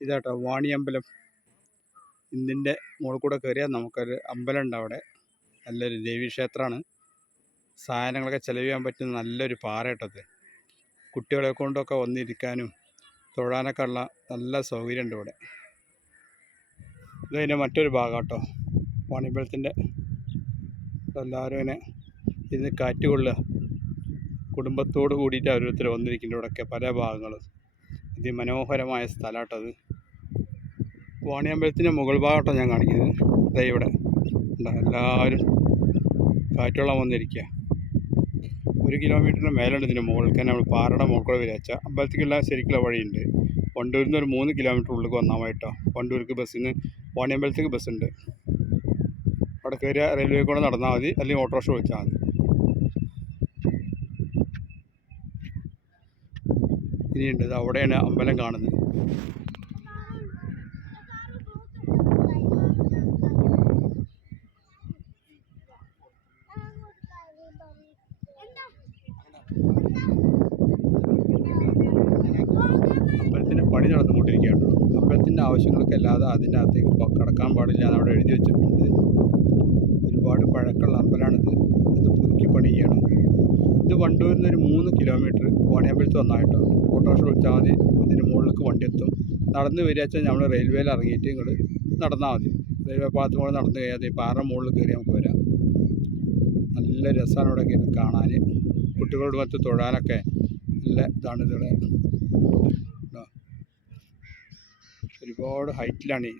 ഇതാട്ടോ വാണിയമ്പലം. ഇതിന്റെ മുകളിൽ കൂടെ കയറിയാൽ നമുക്കൊരു അമ്പലം ഉണ്ട് അവിടെ. നല്ലൊരു ദേവീക്ഷേത്രമാണ്. സാധനങ്ങളൊക്കെ ചെലവ് ചെയ്യാൻ പറ്റുന്ന നല്ലൊരു പാറയിട്ടത് കുട്ടികളെ കൊണ്ടൊക്കെ വന്നിരിക്കാനും തൊഴാനൊക്കെ ഉള്ള നല്ല സൗകര്യമുണ്ട് ഇവിടെ. ഇതിന്റെ മറ്റൊരു ഭാഗം കേട്ടോ വാണിയമ്പലത്തിന്റെ എല്ലാവരും ഇങ്ങനെ ഇരുന്ന് കാറ്റ് കൊള്ളുക കുടുംബത്തോട് കൂടിയിട്ട് ഓരോരുത്തർ വന്നിരിക്കുന്നുണ്ട് ഇവിടെയൊക്കെ പല ഭാഗങ്ങളും. അതിമനോഹരമായ സ്ഥലമാട്ടത് വാണിയമ്പലത്തിന്റെ മുകൾ ഭാഗത്താണ് ഞാൻ കാണിക്കുന്നത്. ദേ ഇവിടെ. എല്ലാവരും കാറ്റോളം വന്നിരിക്കുക ഒരു കിലോമീറ്ററിന് മേലുണ്ട് ഇതിന്റെ മുകളിൽ തന്നെ നമ്മൾ പാറയുടെ മുകളിൽ വിചാരിച്ച വരാച്ച അമ്പലത്തിലേക്കുള്ള ശരിക്കുള്ള വഴിയുണ്ട്. വണ്ടൂരിൽ നിന്ന് ഒരു മൂന്ന് കിലോമീറ്റർ ഉള്ളിലേക്ക് വന്നാൽ മതി കേട്ടോ. വണ്ടൂർക്ക് ബസ്സിന് വാണിയമ്പലത്തേക്ക് ബസ്സുണ്ട്. അവിടെ കയറിയ റെയിൽവേ കൂടെ നടന്നാൽ മതി. അല്ലെങ്കിൽ ഓട്ടോറിക്ഷ വിളിച്ചാൽ മതി. ഇനിയുണ്ട്. ഇത് അവിടെയാണ് അമ്പലം കാണുന്നത് അമ്പലത്തിന്റെ പണി നടന്നുകൊണ്ടിരിക്കുകയാണ് അമ്പലത്തിന്റെ ആവശ്യങ്ങൾക്ക് അല്ലാതെ അതിന്റെ അകത്തേക്ക് കടക്കാൻ പാടില്ല എന്ന് അവിടെ എഴുതി വെച്ചിട്ടുണ്ട്. ഒരുപാട് പഴക്കമുള്ള അമ്പലമാണിത് ഇത് പുതുക്കി പണിയാണ് ഇത് വണ്ടൂരിൽ നിന്ന് ഒരു മൂന്ന് കിലോമീറ്റർ വാണിയമ്പലത്ത് വന്നായിട്ടോ. ഓട്ടോറിക്ഷ വിളിച്ചാൽ മതി. ഇതിന് മുകളിലേക്ക് വണ്ടി എത്തും നടന്ന് വരിക വെച്ചാൽ നമ്മൾ റെയിൽവേയിൽ ഇറങ്ങിയിട്ട് ഇങ്ങോട്ട് നടന്നാൽ മതി. റെയിൽവേ പാലത്ത് മുകളിൽ നടന്ന് കഴിയാതെ ഈ പാറ മുകളിൽ കയറി നമുക്ക് വരാം. നല്ല രസമാണ് ഇവിടെ കാണാൻ. കുട്ടികളോട് മറ്റ് തൊഴാനൊക്കെ നല്ല ഇതാണ് ഇതിവിടെ? ഒരുപാട് ഹൈറ്റിലാണ്